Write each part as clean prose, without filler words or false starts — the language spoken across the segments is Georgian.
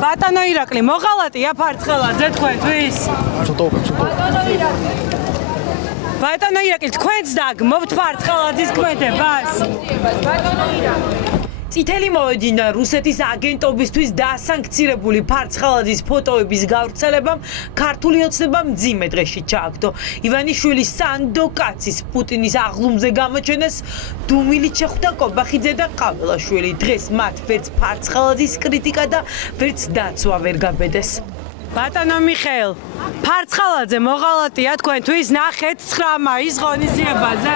ბატონო ირაკლი, მოღალატია ფარცხელაძე თქვენთვის? ბატონო ირაკლი, თქვენც დაგმობთ ფარცხელაძის ქმედებას? ბატონო ირაკლი. წითელი მოედინა რუსეთის აგენტობისთვის დასანქცირებული ფარცხელაძის ფოტოების გავრცელებამ ქართული ოცნება მძიმე დღეში ჩააგდო. ივანიშვილის სანდოკაცის პუტინის აღლუმზე გამოჩენას დუმილით შეხვდა კობახიძე და ყაველაშვილი. დღეს მათ ვერც ფარცხელაძის კრიტიკა და ვერც დაცვა ვერ გაბედეს. ბატონო მიხეილ, ფარცხელაძე მოღალატია თქვენთვის? ნახეთ 9 მაისს ღონისძიებაზე.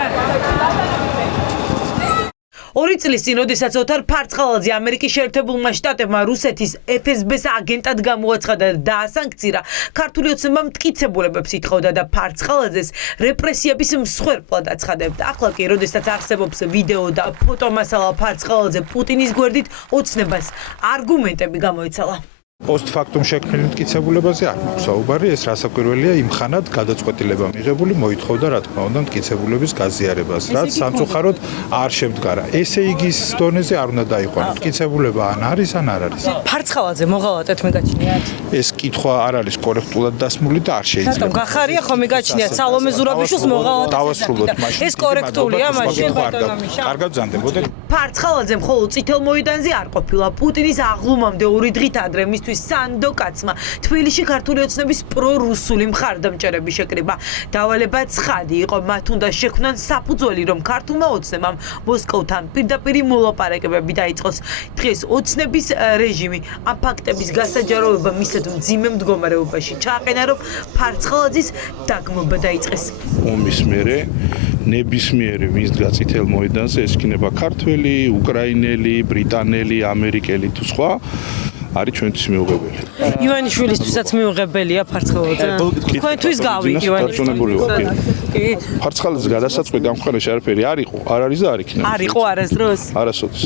2 წლის წინ, როდესაც ოთარ ფარცხელაძე ამერიკის შეერთებულმა შტატებმა რუსეთის FSB-ს აგენტად გამოაცხადა და დაასანქცირა, ქართული ოცნება მტკიცებულებებს ითხოვდა და ფარცხელაძეს რეპრესიების მსხვერპლად აცხადებდა. ახლა კი, როდესაც არსებობს ვიდეო და ფოტომასალა ფარცხელაძე პუტინის გვერდით, ოცნებას არგუმენტები გამოიცალა. Post-factum შექმნილ მტკიცებულებაზე არ მაქვს საუბარი, ეს რასაკვირველია იმ ხანად გადაწყვეტილება მიღებული მოითხოვდა რა თქმა უნდა მტკიცებულების გაზიარებას, რაც სამწუხაროდ არ შემდგარა. ესე იგი ის დონეზე არ უნდა დაიყვანო. მტკიცებულება ან არის, ან არ არის. ფარცხელაძე მოღალატეთ მე გაჩნიათ? ეს კითხვა არ არის კორექტულად დასმული და არ შეიძლება. რატომ გახარია ხომ მე გაჩნიათ სალომე ზურაბიშვილს მოღალატეთ? დავასრულოთ მაშინ. ეს კორექტულია მაშინ ბატონო მიშა. კარგად ზანდებოდეთ. ფარცხელაძე მხოლოდ წითელ მოედანზე არ ყოფილა. პუტინის აღლუმამდე 2 დღით ადრე მისთვის სანდოკაცმა თბილისში ქართული ოცნების პრორუსული მხარდამჭერები შეკრიბა. დავალება ცხადი იყო, მათ უნდა შექმნან საფუძველი, რომ ქართულმა ოცნებამ მოსკოვთან პირდაპირ მოლაპარაკებები დაიწყოს. დღეს ოცნების რეჟიმი ამ ფაქტების გასაჯაროება მისად მძიმე მდგომარეობაში ჩააყენა, რომ ფარცხელაძის დაგმობა დაიწყეს. ომის მერე ნებისმიერი ვინც წითელ მოედანზე ეს იქნება ქართველი, უკრაინელი, ბრიტანელი, ამერიკელი თუ სხვა არის ჩვენთვის მიუღებელი. ივანიშვილისთვისაც მიუღებელია ფარცხელაძე. თქვენთვის გავიგე ივანიშვილი. კი. ფარცხელაძის გადასაწყვეტი ამ ქვეყანაში არაფერი არ იყო, არ არის და არ იქნება. არ იყო არასდროს. არასოდეს.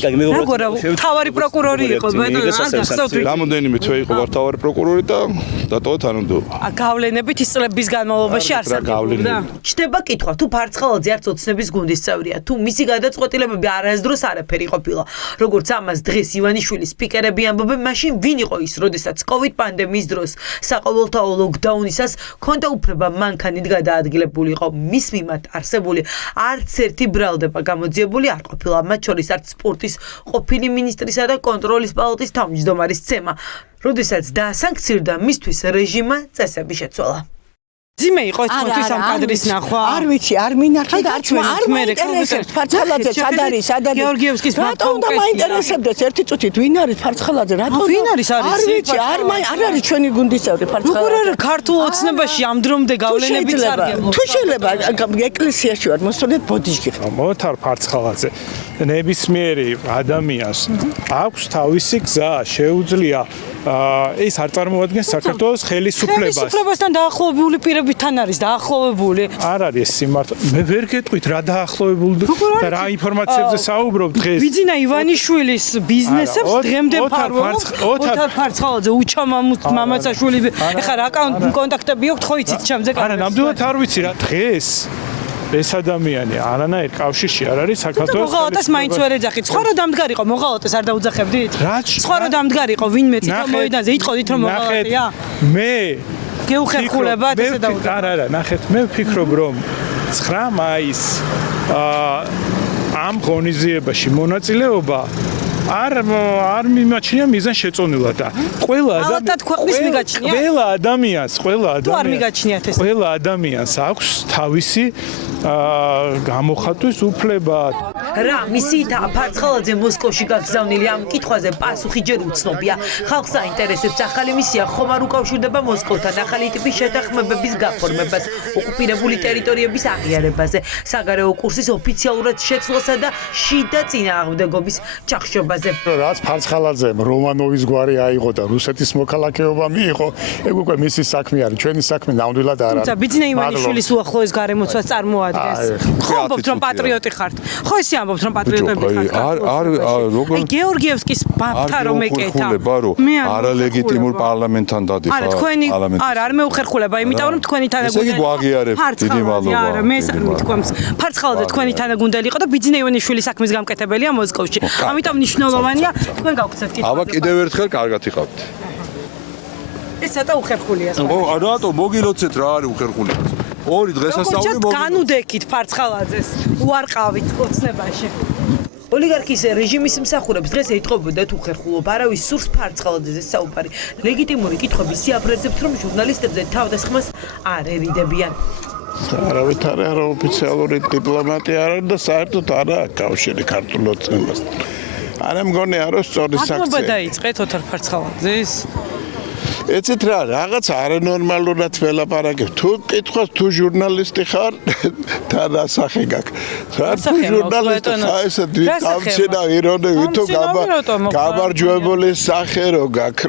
როგორ თავარი პროკურორი იყო ბატონო, არ გახსოვთ? რამოდენიმე თვე იყო ვარ თავარი პროკურორი და დატოვა თანამდებობა. გავლენებით ის წლების განმავლობაში არსებობდა. ჩდება კითხვა, თუ ფარცხელაძე არც ოცნების გუნდის წევრია, თუ მისი გადაწყვეტილებები არასდროს არაფერი ყოფილა. როგორც ამას დღეს ივანიშვილის სპიკერები ამბობენ, მაშინ ვინ იყო ის, როდესაც COVID პანდემიის დროს საყოველთაო ლოკდაუნისას ქონდა უფლება მანქანით გადაადგილებული იყო. მის მიმართ არსებული არც ერთი ბრალდება გამოძიებული არ ყოფილა, მათ შორის არც სპორტის ყოფილი მინისტრისა და კონტროლის პალატის თავმჯდომარის ცემა, როდესაც დაასანქცირდა მისთვის რეჟიმა წესები შეცვალა. ძიმე იყო ეს თქვენთვის ამ კადრის ნახვა? არ ვიცი, არ მინახეთ, არც არ მაინტერესებს ფარცხელაძე სად არის, სად არის. გეორგიევსკის რატომ და მაინტერესებდეს ერთი წუთით ვინ არის ფარცხელაძე, რატომ? ვინ არის არის? არ ვიცი, არ არის ჩვენი გუნდის წევრი ფარცხელაძე. როგორ არა ქართულ ოცნებაში ამ დრომდე გავლენები წარგებულობს? თუ შეიძლება ეკლესიაში ვარ, მოსწოდეთ ბოდიშკი. მოთარ ფარცხელაძე ნებისმიერი ადამიანს აქვს თავისი გზა, შეუძლია ეს არ წარმოადგენს საქართველოს ხელისუფლებას. ხელისუფლებასთან დაახლოებული პირებთან არის დაახლოებული. არ არის სიმართლე. მე ვერ გეტყვით რა დაახლოებული და რა ინფორმაციებზე საუბრობ დღეს. ბიძინა ივანიშვილის ბიზნესებს დღემდე ფარველობს. ოთარ ფარცხელაძე უჩამამაცაშვილი. ეხლა რა კონტაქტები აქვს, ხო იცით ჩემზე? არა, ნამდვილად არ ვიცი რა დღეს. ეს ადამიანი არანაირ კავშირში არ არის საქართველოს. მოღალატეს მაინც ვერ ეძახით. სხვა რო დამდგარიყო მოღალატეს არ დაუძახებდით? სხვა რო დამდგარიყო ვინმე წითელ მოედანზე იტყოდით რომ მოღალატეა? მე გეუხერხულებათ ესე დაუძახეთ. არა, ნახეთ, მე ვფიქრობ რომ 9 მაისს ამ ღონისძიებაში მონაწილეობა არ მიმაჩნია მიზან შეწონილად და ყველა ადამიანს ყველა ადამიანს აქვს თავისი გამოხატვის უფლება. რა მისით ფარცხელაძე მოსკოვში გაგზავნილი ამ კითხვაზე პასუხი ჯერ უცნობია. ხალხს აინტერესებს ახალი მისია ხომ არ უკავშირდება მოსკოვთან ახალი ტიპის შეთანხმებების გაფორმებას, ოკუპირებული ტერიტორიების აღიარებაზე, საგარეო კურსის ოფიციალურად შეცვლასა და შიდა წინააღმდეგობის ჩახშობაზე. რაც ფარცხელაძემ რომანოვის გვარი აიღო და რუსეთის მოქალაქეობა მიიღო, ეგ უკვე მისი საქმე არის, ჩვენი საქმე ნამდვილად არ არის. ბიძინა ივანიშვილის უახლოეს გარემოცვას წარმოადგენს. ხო ამბობთ რომ პატრიოტი ხართ. ხო ესე ამბობთ რომ პატრიოტები ხართ. აი გეორგიევსკის ბაბთა რომ ეკეთა. არალეგიტიმურ პარლამენტთან დადიხარ. არა თქვენი არა არ მეუხერხულება, იმიტომ რომ თქვენი თანაგუნდელი. ესე იგი გვაღიარებ დიდი მადლობა. არა მე თქვენს ფარცხელაძე თქვენი თანაგუნდელი იყო და ბიძინა ივანიშვილის საქმის გამკეთებელია მოსკოვში. ამიტომ მნიშვნელოვანია თქვენ გავხსნათ კითხვა. აბა კიდევ ერთხელ კარგად იყავთ. არის ცოტა უხერხულია. ო, რატო მოგილოცეთ რა არის უხერხული? ორი დღესასწაული მოგილოცეთ. განუდექით ფარცხალაძეს უარყავით ოცნებაში. ოლიგარქის რეჟიმის მსახურებს დღეს ეტყობოდათ უხერხულობა, არავის სურს ფარცხალაძეზე საუბარი. ლეგიტიმური კითხვების სიაფრებზებთ, რომ ჟურნალისტებზე თავდასხმას არ ერიდებიან. არავითარი არაოფიციალური დიპლომატია არ არის და საერთოდ არა კავშირი ქართულ ოცნებასთან. არა მგონი არის სწორი საქციელი. აკმობა დაიწყეთ ოთარ ფარცხალაძეს. ეცეთ რა რაღაც არანორმალურად ველაპარაკებ. თუ კითხავს თუ ჟურნალისტი ხარ, და დასახე გაქვს. რა თუ ჟურნალისტი ხარ, ესე დამჩენა ირონები თუ გამარჯვებული სახე რო გაქვს.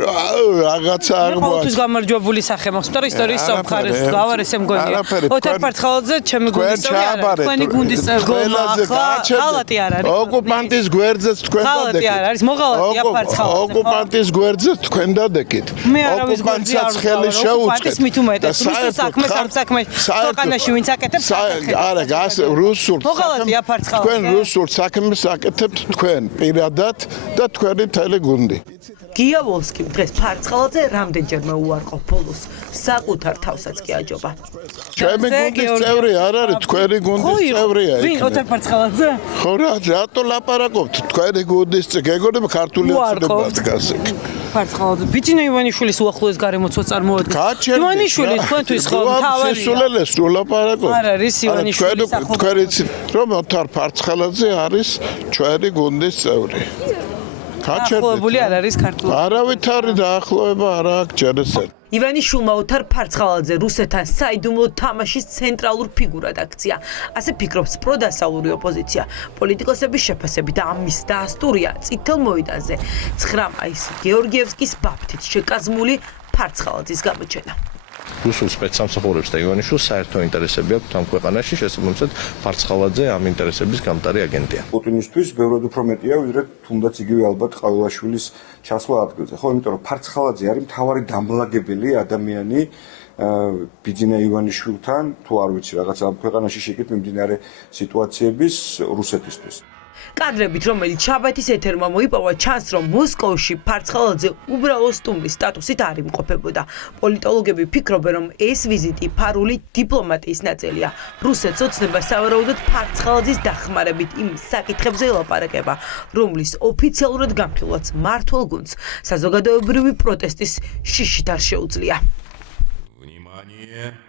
რაღაცა აღმოაჩენ. ყოველთვის გამარჯვებული სახე მაქვს, მაგრამ ისტორიის სამხარეს გავარ ესე მგონია. ოთარ ფარცხალაძე ჩემი გუნდის წევრი არ არის. თქვენი გუნდის წევრი ხალატი არ არის. ოკუპანტის გვერდზეც თქვენ დადეკით. ხალატი არ არის, მოღალატია ფარცხალაძე. ოკუპანტის გვერდზეც თქვენ დადეკით. ოკუპანტსაც ხელი შეუწყეთ. მით უმეტეს რუსულ საქმეს ამ საქმეს ქვეყანაში ვინც აკეთებს არა გას რუსულ მოღალატია ფარცხალაძე. თქვენ რუსულ საქმეს აკეთებთ თქვენ პირადად და თქვენი თელი გუნდი. გია ვოლსკიმ დღეს ფარცხალაძე რამდენჯერმე უარყო ბოლოს საკუთარ თავსაც კი აჯობა. ჩემი გუნდის წევრი არ არის, თქვენი გუნდის წევრია იქ. ვინ ოთარ ფარცხალაძე? ხო რა, რატო ლაპარაკობთ? თქვენი გუნდის გეგონება ქართული ოცნება დგას იქ. ფარცხალაძე ბიძინა ივანიშვილის უახლოეს გარემოცვა წარმოადგენს. ივანიშვილი თქვენთვის ხო თავარია. სულელეს რო ლაპარაკობთ. არ არის ივანიშვილის ახლა თქვენი რომ ოთარ ფარცხალაძე არის ჩვენი გუნდის წევრი. ახლობული არ არის ქართული. არავითარი დაახლოება არ აქვს ჯერესად. ივანიშვილმა ოთარ ფარცხალაძე რუსეთთან საიდუმლო თამაშის ცენტრალურ ფიგურად აქცია. ასე ფიქრობს პროდასავლური ოპოზიცია. პოლიტიკოსების შეფასებით ამის დაასტურია წითელ მოედანზე 9 მაისს გეორგიევსკის ბაფთით შეკაზმული ფარცხალაძის გამოჩენა. რუსულ სპეცსამსახურებს და ივანიშვილს საერთო ინტერესები აქვს ამ ქვეყანაში, შესაბამისად ფარცხალაძე ამ ინტერესების გამტარი აგენტია. პუტინისთვის ბევრად უფრო მეტია, ვიდრე თუნდაც იგივე ალბათ ყაველაშვილის ჩასვლა ადგილზე. ხო, იმიტომ რომ ფარცხალაძე არის მთავარი დამლაგებელი ადამიანი ბიძინა ივანიშვილთან, თუ არ ვიცი, რაღაც ამ ქვეყანაში შეკით მიმდინარე სიტუაციების რუსეთისთვის. კადრებით, რომელიც შაბათის ეთერმა მოიპოვა, ჩანს, რომ მოსკოვში ფარცხალაძე უბრალო სტუმრის სტატუსით არ იმყოფებოდა. პოლიტოლოგები ფიქრობენ, რომ ეს ვიზიტი ფარული დიპლომატიის ნაწილია. რუსეთს ოცნება სავარაუდოდ ფარცხალაძის დახმარებით იმ საკითხებზე ელაპარაკება, რომლის ოფიციალურად გამხილვაც მართულ გუნდს საზოგადოებრივი პროტესტის შიშით არ შეუძლია. Внимание!